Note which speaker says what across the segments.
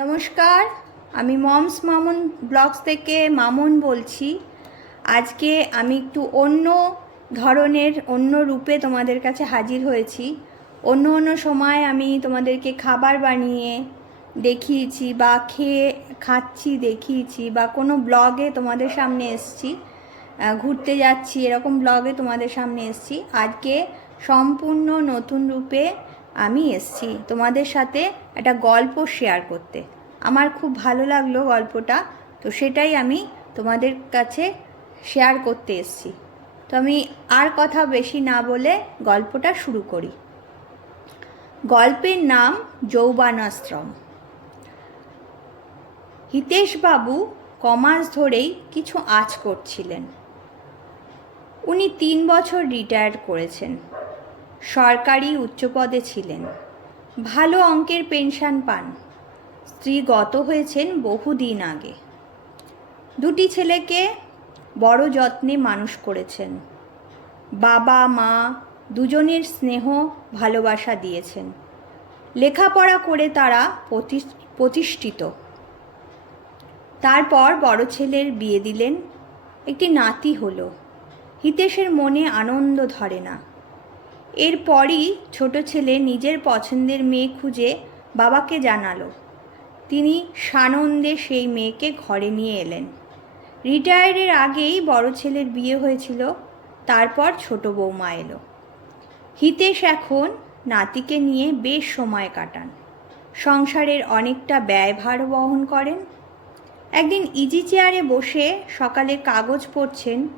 Speaker 1: নমস্কার, আমি moms Mamun blogs থেকে মামুন বলছি। আজকে আমি একটু অন্য ধরনের, অন্য রূপে তোমাদের কাছে হাজির হয়েছি। অন্য অন্য সময় আমি তোমাদেরকে খাবার বানিয়ে দেখিয়েছি বা খেয়ে, খাচ্ছি, দেখিয়েছি বা কোনো ব্লগে তোমাদের সামনে এসছি। ঘুরতে যাচ্ছি, এরকম ব্লগে তোমাদের সামনে এসছি। আজকে সম্পূর্ণ নতুন রূপে আমি এসছি তোমাদের সাথে একটা গল্প শেয়ার করতে। আমার খুব ভালো লাগল গল্পটা, তো সেটাই আমি তোমাদের কাছে শেয়ার করতে এসছি। তো আমি আর কথা বেশি না বলে গল্পটা শুরু করি। গল্পের নাম যৌবানাশ্রম। হিতেশবাবু কমাস ধরেই কিছু আজ করছিলেন। উনি তিন বছর রিটায়ার করেছেন। সরকারি উচ্চপদে ছিলেন। ভালো অঙ্কের পেনশন পান। স্ত্রী গত হয়েছেন বহুদিন আগে। দুটি ছেলেকে বড় যত্নে মানুষ করেছেন। বাবা, মা দুজনের স্নেহ, ভালোবাসা দিয়েছেন। লেখাপড়া করে তারা প্রতিষ্ঠিত। তারপর বড় ছেলের বিয়ে দিলেন। একটি নাতি হলো। হিতেশের মনে আনন্দ ধরে না। এরপরই ছোট ছেলে নিজের পছন্দের মেয়ে খুঁজে বাবাকে জানালো। তিনি সানন্দে সেই মেয়েকে ঘরে নিয়ে এলেন। রিটায়ারের আগেই বড় ছেলের বিয়ে হয়েছিল, তারপর ছোট বৌমা এলো। হিতেশ এখন নাতিকে নিয়ে বেশ সময় কাটান। সংসারের অনেকটা ব্যয়ভার বহন করেন। একদিন ইজি চেয়ারে বসে সকালে কাগজ পড়ছেন,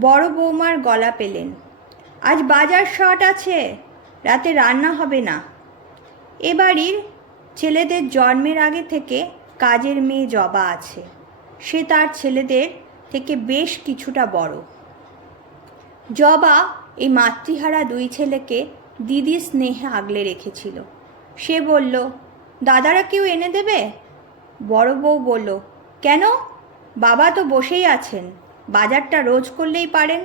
Speaker 1: বড় বৌমার গলা পেলেন। আজ বাজার শট আছে, রাতে রান্না হবে না। এ বাড়ির ছেলেদের জন্মের আগে থেকে কাজের মেয়ে জবা আছে। সে তার ছেলেদের থেকে বেশ কিছুটা বড়। জবা এই মাতৃহারা দুই ছেলেকে দিদি স্নেহে আগলে রেখেছিল। সে বলল, দাদারা কেউ এনে দেবে? বড় বউ বলল, কেন? বাবা তো বসেই আছেন, বাজারটা রোজ করলেই পারেন।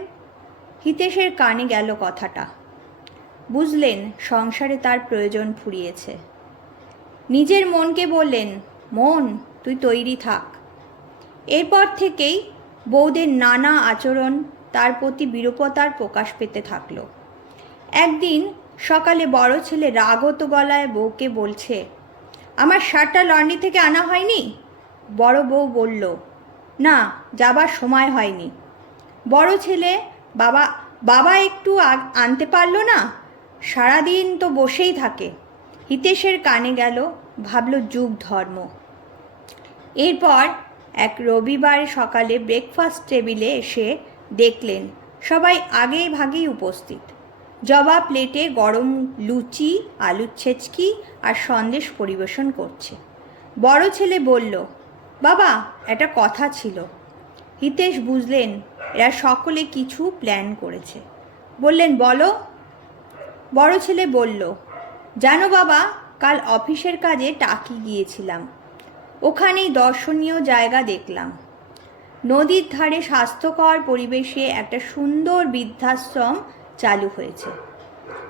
Speaker 1: হিতেশের কানে গেল কথাটা। বুঝলেন, সংসারে তার প্রয়োজন ফুরিয়েছে। নিজের মনকে বললেন, মন, তুই তৈরি থাক। এরপর থেকেই বৌদের নানা আচরণ তার প্রতি বিরূপতার প্রকাশ পেতে থাকল। একদিন সকালে বড় ছেলে রাগত গলায় বউকে বলছে, আমার শার্টটা লন্ড্রি থেকে আনা হয়নি? বড় বউ বলল, না, যাবার সময় হয়নি। বড় ছেলে বাবা বাবা একটু আগ- আনতে পারল না? সারাদিন তো বসেই থাকে। হিতেশের কানে গেল, ভাবল যুগ ধর্ম। এরপর এক রবিবার সকালে ব্রেকফাস্ট টেবিলে এসে দেখলেন, সবাই আগেই ভাগেই উপস্থিত। জবা প্লেটে গরম লুচি, আলুর ছেচকি আর সন্দেশ পরিবেশন করছে। বড় ছেলে বলল, বাবা, একটা কথা ছিল। হিতেশ বুঝলেন, এরা সকলে কিছু প্ল্যান করেছে। বললেন, বলো। বড় ছেলে বলল, জানো বাবা, কাল অফিসের কাজে টাকি গিয়েছিলাম। ওখানেই দর্শনীয় জায়গা দেখলাম। নদীর ধারে স্বাস্থ্যকর পরিবেশে একটা সুন্দর বৃদ্ধাশ্রম চালু হয়েছে।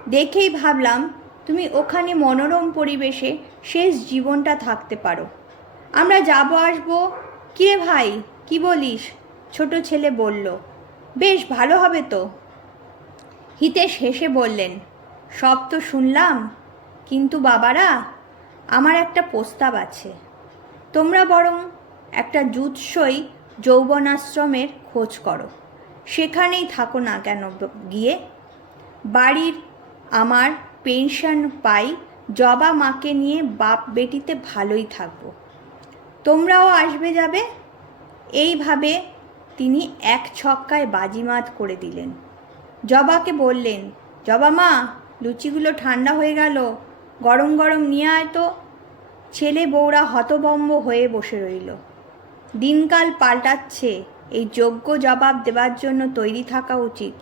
Speaker 1: দেখেই ভাবলাম, তুমি ওখানে মনোরম পরিবেশে শেষ জীবনটা থাকতে পারো। আমরা যাব, আসব? কিরে ভাই? কি বলিস? ছোট ছেলে বলল, বেশ, ভালো হবে তো। হিতেশ হেসে বললেন, সব তো শুনলাম, কিন্তু বাবারা, আমার একটা প্রস্তাব আছে। তোমরা বরং একটা জুৎসই যৌবনাশ্রমের খোঁজ করো। সেখানেই থাকো না কেন গিয়ে? বাড়ির আমার পেনশন পাই, জবা মাকে নিয়ে বাপ বেটিতে ভালোই থাকব। তোমরাও আসবে যাবে? এইভাবে তিনি এক ছক্কায় বাজিমাত করে দিলেন। জবাকে বললেন, জবা মা, লুচিগুলো ঠান্ডা হয়ে গেল। গরম গরম নিয়ে আয় তো। ছেলে বউরা হতবম্ব হয়ে বসে রইল। দিনকাল পাল্টাচ্ছে, এই যোগ্য জবাব দেবার জন্য তৈরি থাকা উচিত,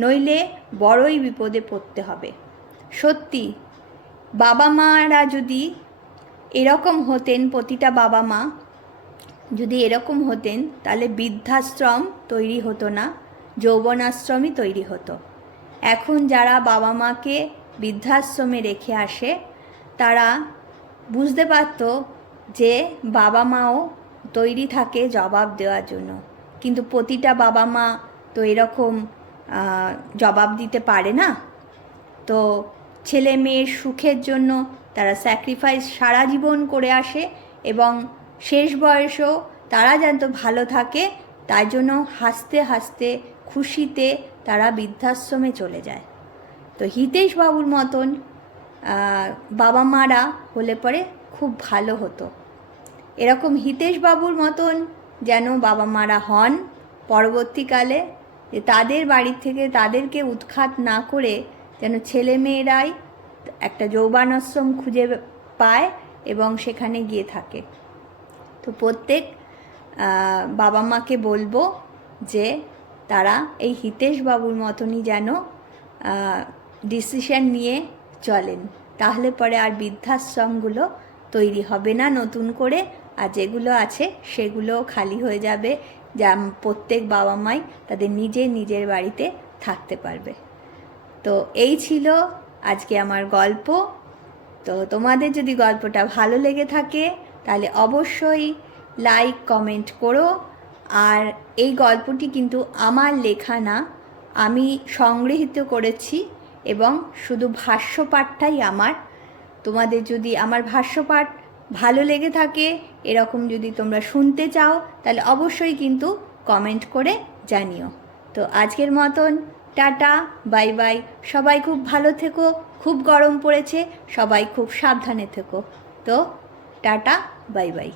Speaker 1: নইলে বড়ই বিপদে পড়তে হবে। সত্যি, বাবা মারা যদি এরকম হতেন প্রতিটা বাবা মা যদি এরকম হতেন, তাহলে বৃদ্ধাশ্রম তৈরি হতো না, যৌবনাশ্রমই তৈরি হতো। এখন যারা বাবা মাকে বৃদ্ধাশ্রমে রেখে আসে, তারা বুঝতে পারতো যে বাবা মাও তৈরি থাকে জবাব দেওয়ার জন্য। কিন্তু প্রতিটা বাবা মা তো এরকম জবাব দিতে পারে না। তো ছেলে মেয়ের সুখের জন্য তারা স্যাক্রিফাইস সারা জীবন করে আসে এবং শেষ বয়সেও তারা যেন ভালো থাকে, তাই জন্য হাসতে হাসতে, খুশিতে তারা বৃদ্ধাশ্রমে চলে যায়। তো হিতেশ বাবুর মতন বাবা মারা হলে পরে খুব ভালো হতো। এরকম হিতেশ বাবুর মতন যেন বাবা মারা হন, পরবর্তীকালে যে তাদের বাড়ির থেকে তাদেরকে উৎখাত না করে যেন ছেলে মেয়েরাই একটা যৌবানাশ্রম খুঁজে পায় এবং সেখানে গিয়ে থাকে। তো প্রত্যেক বাবা মাকে বলব যে তারা এই হিতেশ বাবুর মতনই যেন ডিসিশন নিয়ে চলেন। তাহলে পরে আর বৃদ্ধাশ্রমগুলো তৈরি হবে না নতুন করে, আর যেগুলো আছে সেগুলো খালি হয়ে যাবে, যা প্রত্যেক বাবা মাই তাদের নিজের নিজের বাড়িতে থাকতে পারবে। তো এই ছিল আজকে আমার গল্প। তো তোমাদের যদি গল্পটা ভালো লেগে থাকে তাহলে অবশ্যই লাইক কমেন্ট করো। আর এই গল্পটি কিন্তু আমার লেখা না, আমি সংগৃহীত করেছি এবং শুধু ভাষ্যপাঠটাই আমার। তোমাদের যদি আমার ভাষ্যপাঠ ভালো লেগে থাকে, এরকম যদি তোমরা শুনতে চাও, তাহলে অবশ্যই কিন্তু কমেন্ট করে জানিও। তো আজকের মতন টাটা বাই বাই সবাই খুব ভালো থেকো, খুব গরম পড়েছে, সবাই খুব সাবধানে থেকো। তো টাটা বাই বাই